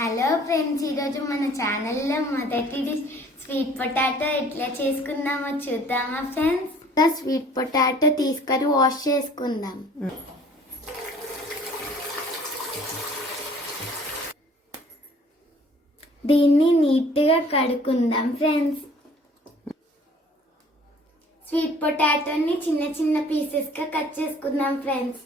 Hello friends, ఈరోజు మన ఛానల్లో మొదటి డిష్ స్వీట్ పొటాటో ఎట్లా చేసుకుందామో చూద్దామా ఫ్రెండ్స్. స్వీట్ పొటాటో తీసుకొని వాష్ చేసుకుందాం. దీన్ని నీట్గా కడుక్కుందాం ఫ్రెండ్స్. స్వీట్ పొటాటోని చిన్న చిన్న పీసెస్గా కట్ చేసుకుందాం ఫ్రెండ్స్.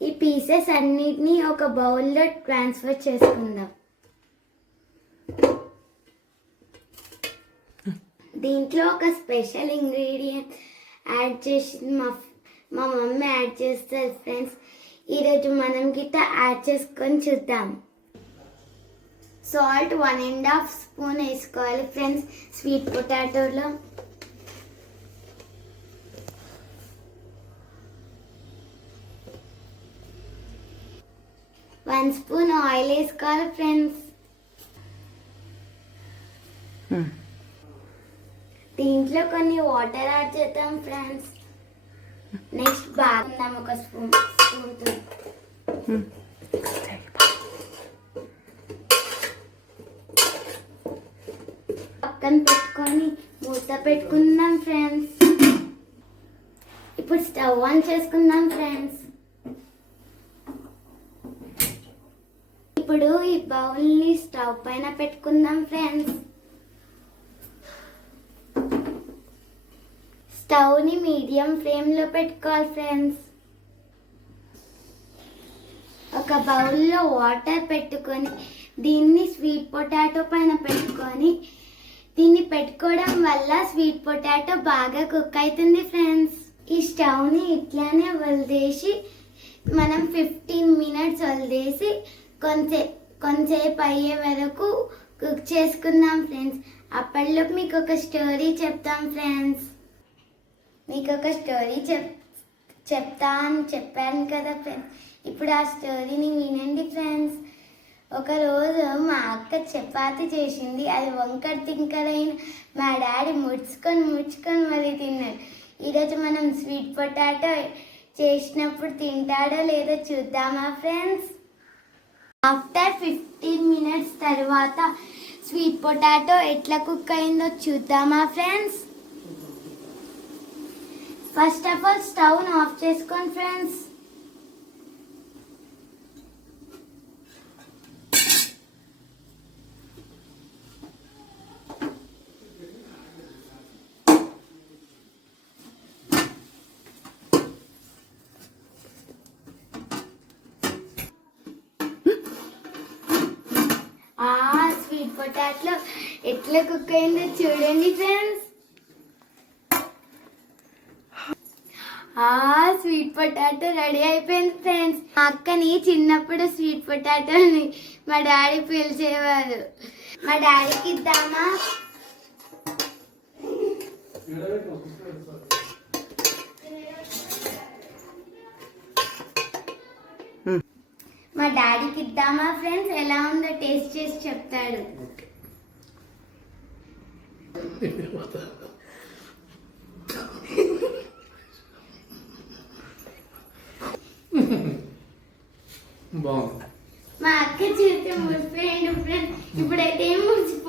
ఈ పీసెస్ అన్నిటినీ ఒక బౌల్లో ట్రాన్స్ఫర్ చేసుకుందాం. దీంట్లో ఒక స్పెషల్ ఇంగ్రీడియంట్ యాడ్ చేసి మా మమ్మీ యాడ్ చేస్తారు ఫ్రెండ్స్. ఈరోజు మనం గిట్ట యాడ్ చేసుకొని చూద్దాం. సాల్ట్ 1.5 స్పూన్ వేసుకోవాలి ఫ్రెండ్స్ స్వీట్ పొటాటోలో. వన్ స్పూన్ ఆయిల్ వేసుకోవాలి ఫ్రెండ్స్. దీంట్లో కొన్ని వాటర్ యాడ్ చేద్దాం ఫ్రెండ్స్. నెక్స్ట్ బాగుందాం ఒక స్పూన్ పక్కన పెట్టుకొని మూత పెట్టుకుందాం ఫ్రెండ్స్. ఇప్పుడు స్టవ్ ఆన్ చేసుకుందాం ఫ్రెండ్స్. ఇప్పుడు ఈ బౌల్ని స్టవ్ పైన పెట్టుకుందాం ఫ్రెండ్స్. స్టవ్ని మీడియం ఫ్లేమ్లో పెట్టుకోవాలి ఫ్రెండ్స్. ఒక బౌల్లో వాటర్ పెట్టుకొని దీన్ని స్వీట్ పొటాటో పైన పెట్టుకొని దీన్ని పెట్టుకోవడం వల్ల స్వీట్ పొటాటో బాగా కుక్ అవుతుంది ఫ్రెండ్స్. ఈ స్టవ్ని ఇట్లానే వదిలేసి మనం 15 మినిట్స్ వదిలేసి కొంచెంసేపు అయ్యే వరకు కుక్ చేసుకుందాం ఫ్రెండ్స్. అప్పటిలోపు మీకు ఒక స్టోరీ చెప్తాం ఫ్రెండ్స్. మీకు ఒక స్టోరీ చెప్తా అని చెప్పాను కదా ఫ్రెండ్స్. ఇప్పుడు ఆ స్టోరీని వినండి ఫ్రెండ్స్. ఒకరోజు మా అక్క చపాతి చేసింది. అది వంకర తింకర అయిన మా డాడీ ముడుచుకొని మళ్ళీ తిన్నాడు. ఈరోజు మనం స్వీట్ పొటాటో చేసినప్పుడు తింటాడో లేదో చూద్దామా ఫ్రెండ్స్. ఆఫ్టర్ 15 మినిట్స్ తర్వాత స్వీట్ పొటాటో ఎట్లా కుక్ అయిందో చూద్దామా friends. First of all stove off చేసుకోండి ఫ్రెండ్స్. స్వీట్ పొటాటో ఎట్లా కుక్ అయిందో చూడండి ఫ్రెండ్స్. స్వీట్ పొటాటో రెడీ అయిపోయింది ఫ్రెండ్స్. మా అక్కని చిన్నప్పుడు స్వీట్ పొటాటోని మా డాడీ పిలిచేవారు. మా డాడీకి ఇద్దామా? మా డాడీకి ఇద్దామా ఫ్రెండ్స్? ఎలా ఉందో టేస్ట్ చేసి చెప్తాడు. మా అక్క చూస్తే ముడిపోయాడు ఫ్రెండ్స్. ఇప్పుడైతే ఏం ముడిచిపోయాడు.